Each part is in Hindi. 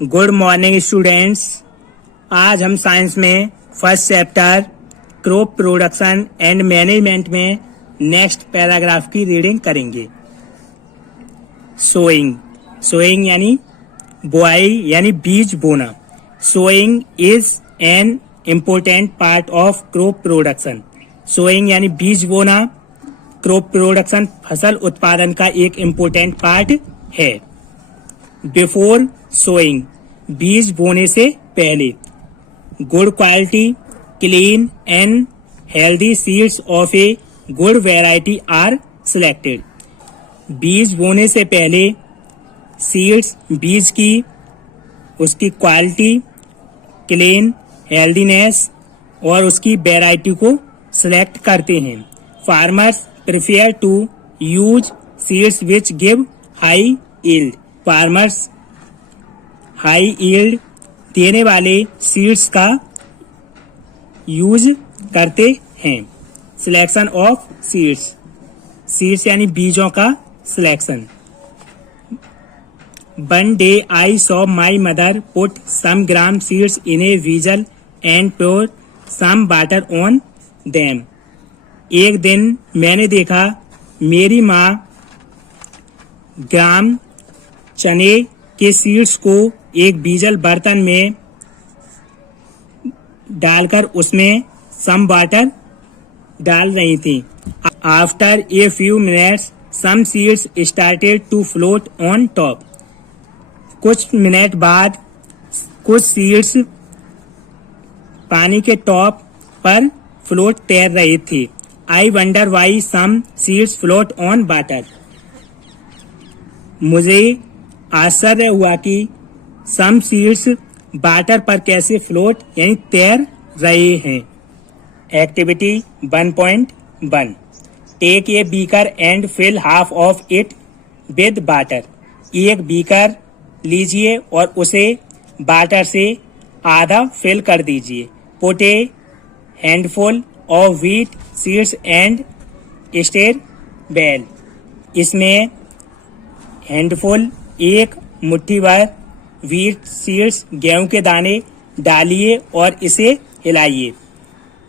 Good morning students. आज हम साइंस में first chapter crop production and management में नेक्स्ट पैराग्राफ की रीडिंग करेंगे। सोइंग सोइंग यानी बुआई यानी बीज बोना। Sowing is an important part of crop production. Sowing यानी बीज बोना क्रॉप प्रोडक्शन फसल उत्पादन का एक इम्पोर्टेंट पार्ट है। बिफोर सोइंग बीज बोने से पहले good quality clean and healthy seeds of a good variety are selected. बीज बोने से पहले सीड्स बीज की उसकी क्वालिटी क्लीन हेल्दीनेस और उसकी वैरायटी को सिलेक्ट करते हैं। Farmers prefer to use seeds which give high yield. Farmers high yield देने वाले सीड्स का यूज करते हैं। सिलेक्शन ऑफ सीड्स यानी बीजों का selection. One day I saw my mother put some gram seeds in a vessel and pour some water on them. एक दिन मैंने देखा मेरी माँ ग्राम चने के सीड्स को एक बीजल बर्तन में डालकर उसमें सम वाटर डाल रही थी। After a few minutes some seeds started to float on top. कुछ मिनट बाद कुछ सीड्स पानी के टॉप पर फ्लोट तैर रही थी। I wonder why some seeds float on water. मुझे आश्चर्य हुआ कि सम सीड्स वाटर पर कैसे फ्लोट यानी तैर रहे हैं। Activity 1.1 take a beaker and fill half of it with water. एक बीकर लीजिए और उसे वाटर से आधा फिल कर दीजिए। Put a handful of wheat seeds and stir well. इसमें हैंडफुल एक मुट्ठी भर व्हीट सीड्स गेहूं के दाने डालिए और इसे हिलाइए।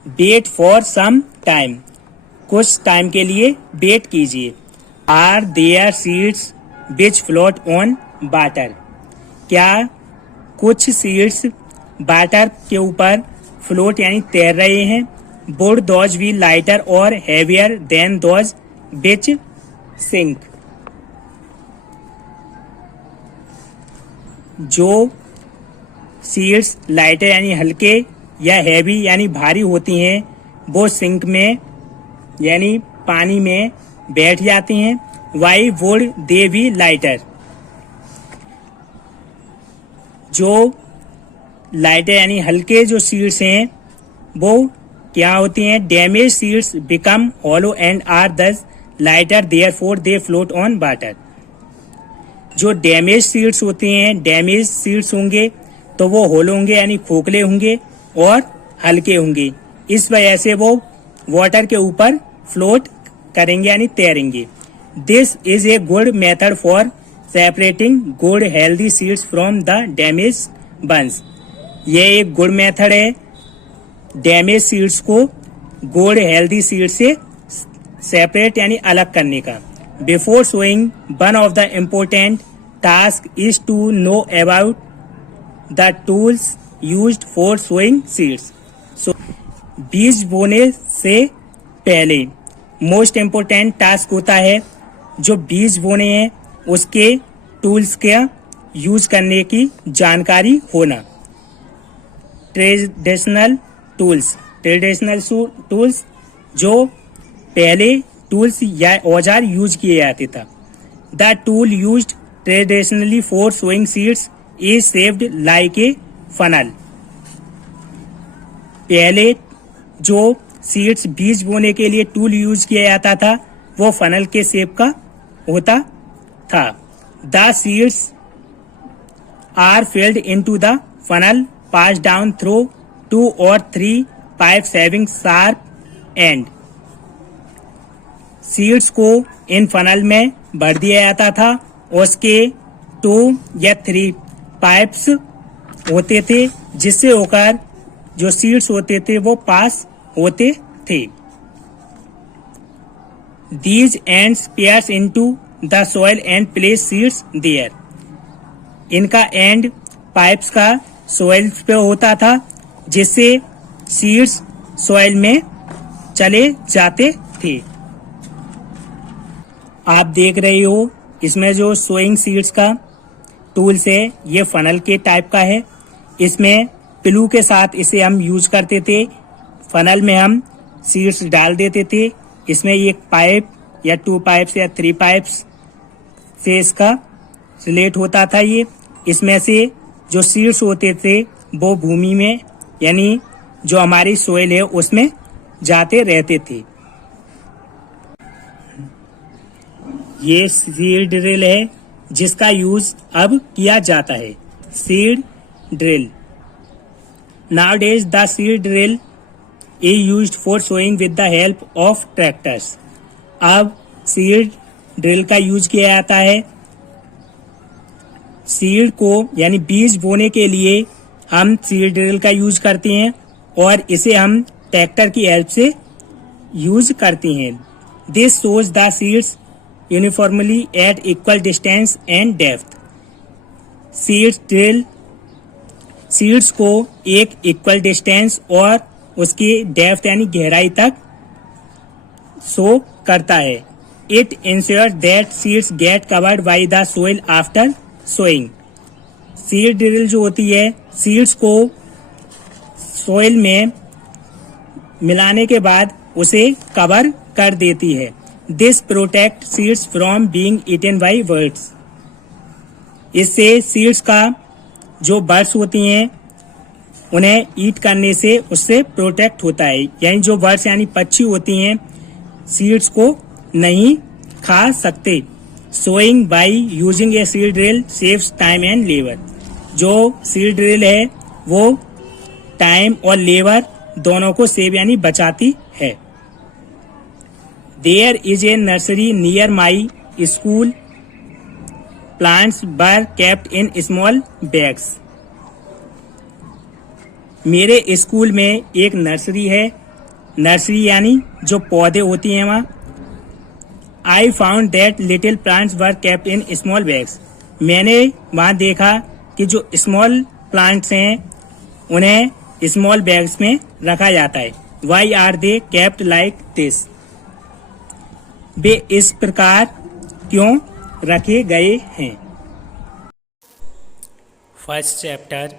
वेट फॉर सम टाइम कुछ टाइम के लिए वेट कीजिए। Are there seeds which float on water. क्या कुछ सीड्स वाटर के ऊपर फ्लोट यानी तैर रहे हैं। वुड दोज बी लाइटर और heavier than those which sink. जो सीड्स लाइटर यानी हल्के या हैवी यानी भारी होती हैं वो सिंक में यानी पानी में बैठ जाती हैं। Why would they be lighter. जो लाइटर यानी हल्के जो सीड्स हैं वो क्या होती हैं। Damage seeds become hollow and are thus lighter therefore they float on water. जो डैमेज सीड्स होते हैं डैमेज सीड्स होंगे तो वो होल होंगे यानी खोखले होंगे और हल्के होंगे। इस वजह से वो वाटर के ऊपर फ्लोट करेंगे यानी तैरेंगे। This is a good method for separating good healthy seeds from the damage ones. ये एक गुड मेथड है डैमेज सीड्स को गुड हेल्दी सीड से सेपरेट यानी अलग करने का। Before sowing, one of the important tasks is to know about the tools used for sowing seeds. So, बीज बोने से पहले मोस्ट इम्पोर्टेंट टास्क होता है जो बीज बोने हैं उसके टूल्स का यूज करने की जानकारी होना। ट्रेडिशनल टूल्स जो पहले टूल्स या औजार यूज किए जाते था। The tool used traditionally for sowing seeds is shaped like a funnel. पहले जो सीड्स बीज बोने के लिए टूल यूज किया जाता था वो फनल के शेप का होता था। The seeds are filled into the funnel pass down through 2 or 3 pipes having sharp end. Seeds को इन फनल में भर दिया जाता था। उसके 2 या 3 पाइप्स होते थे जिससे होकर जो सीड्स होते थे वो पास होते थे। These ends pierce into the soil and place seeds there. इनका एंड पाइप्स का सोइल पे होता था जिससे सीड्स सोइल में चले जाते थे। आप देख रहे हो इसमें जो सोइंग सीड्स का टूल्स है ये फनल के टाइप का है। इसमें पिलू के साथ इसे हम यूज करते थे। फनल में हम सीड्स डाल देते थे। इसमें एक पाइप या 2 पाइप्स या 3 पाइप्स से इसका रिलेट होता था। ये इसमें से जो सीड्स होते थे वो भूमि में यानी जो हमारी सोइल है उसमें जाते रहते थे। ये सीड ड्रिल है जिसका यूज अब किया जाता है। Seed drill. Nowadays the seed drill is used for sowing with the help of tractors. अब सीड ड्रिल का यूज किया जाता है सीड को यानी बीज बोने के लिए। हम सीड ड्रिल का यूज करते हैं और इसे हम ट्रैक्टर की हेल्प से यूज करते हैं। This shows the seeds uniformly eight equal distance and depth. Seed drill seeds को एक इक्वल डिस्टेंस और उसकी डेप्थ यानी गहराई तक सो करता है। It ensures that seeds get covered by the soil after sowing. Seed drill जो होती है सीड्स को सोइल में मिलाने के बाद उसे कवर कर देती है। This protect seeds from being eaten by birds. इससे सीड्स का जो बर्ड्स होती हैं उन्हें ईट करने से उससे प्रोटेक्ट होता है। यानी जो बर्ड्स यानी पक्षी होती हैं सीड्स को नहीं खा सकते। Sowing by using a seed drill saves time and labour. जो सीड ड्रिल है वो टाइम और लेबर दोनों को सेव यानी बचाती है। There is a nursery near my school. Plants were kept in small bags. मेरे स्कूल में एक नर्सरी है। नर्सरी यानी जो पौधे होती हैं वहाँ। I found that little plants were kept in small bags. मैंने वहाँ देखा कि जो स्मॉल प्लांट्स हैं उन्हें स्मॉल बैग्स में रखा जाता है। Why are they kept like this. वे इस प्रकार क्यों रखे गए हैं। First chapter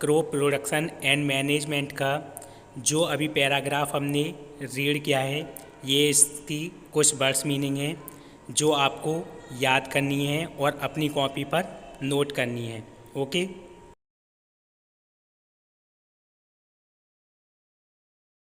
crop production and management का जो अभी पैराग्राफ हमने रीड किया है ये इसकी कुछ वर्ड्स मीनिंग है जो आपको याद करनी है और अपनी कॉपी पर नोट करनी है। ओके।